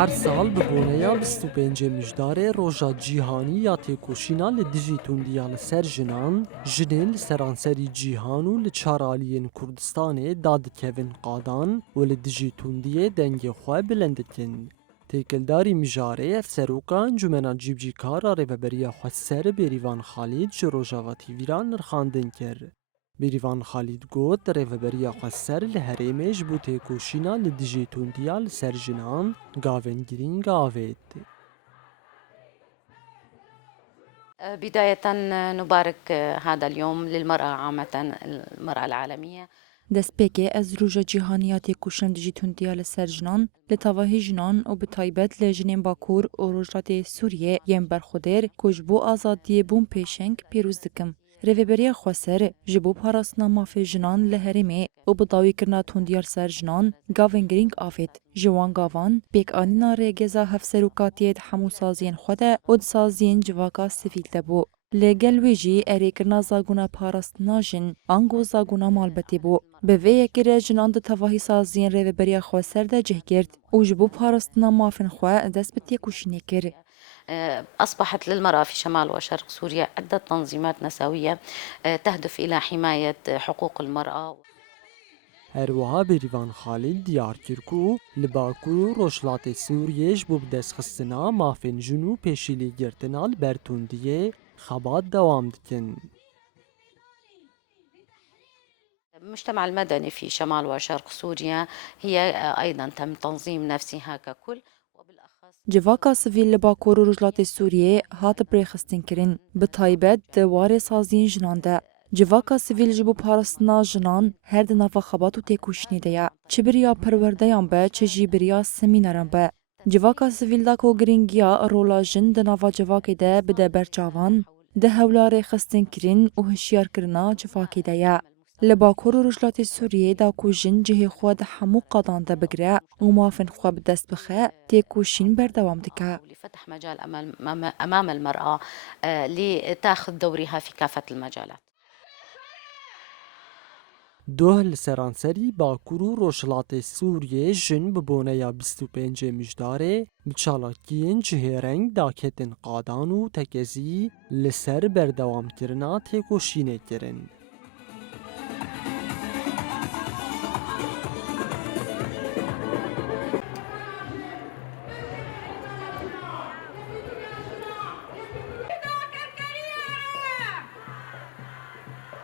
هر سال به بونیا 25 مجدار روژا جیهانی یا تکوشینا لدیجی توندیا لسر جنان جنین لسرانسری جیهانو لچارالین کردستان داد کevin قادان و لدیجی توندیه دنگ خواه بلندکن. تکلداری مجاره افسروکان جمعنا جیبجی کارا ریوبریا خواه سر بریوان خالید جروژاواتی ویران نرخاندن کرد. بریوان خالید گوت ریوبریا خواه سر لحریمش بو تکوشینا لدیجی توندیا لسر جنان گاوین گرینگ آوید. بداية نبارك هذا اليوم للمرأة عامة، المرأة العالمية. دەستپێکێ ez Roja Cîhaniya Têkoşîna dijî tundiya li ser jinan li tevahî jinan û bi taybet li jinên Bakur û Rojhilatê Sûriyê yên berxwedêr ku ji bo azadiyê bûn pêşeng pîroz dikim. Rêveberiya Xweser ji bo parastina mafê jinan li herêmê û bi dawîkirina tundiya li ser jinan gavên girîng afêt. Ji wan gavan pêkanîna rêgeza hevserokatiyê di hemû saziyên xwe de û di saziyên civaka sivîl de bû. Li gel wê jî erêkirina zagûna parastina jin ango zagûna malbetê bû. Bi vê yekê re jinan di tevahî saziyên Rêveberiya Xweser de cih girt û ji bo parastina mafên xwe dest bi têkoşînê kir. أصبحت للمرأة في شمال وشرق سوريا عدة تنظيمات نسوية تهدف إلى حماية حقوق المرأة. هروها بریوان خالد دیار کرکو لباکو روشلات سوریش بو بدستخستنا مافین جنو پیشیلی گرتنا لبرتوندیه خبات دوام دکن. المجتمع المدني في شمال وشرق سوريا هي أيضا تم تنظيم نفسها ككل. Civaka sivîl li Bakur û Rojhilatê Sûriyê hat birêxistin kirin bi taybet di warê saziyên jinan de. Civaka sivîl ji bo parastina jinan her di nava xebat û têkoşînê de ye. Çi biriya perwerdeyan be çi jî biriya semîneran be. Civaka sivîl da ku giringiya rola jin di nava civakê de bide berçavan, di hewla rêxistinkirin û hişyarkirina civakê de ye. Li Bakur û Rojhilatê Sûriyê da ku jin cihê xwe di hemû qadan de bigire û mafên xwe bi dest bixe, têkoşîn berdewam dike. لفتح مجال أمام المرأة لتأخذ دورها في كافة المجالات. دوه لسرانسری باکور و روشلات سوریه جن ببونه 25 مجداره بچالاکین جهرنگ داکتن قادان و تکزی لسر بردوام کرنا تکوشینه کرن.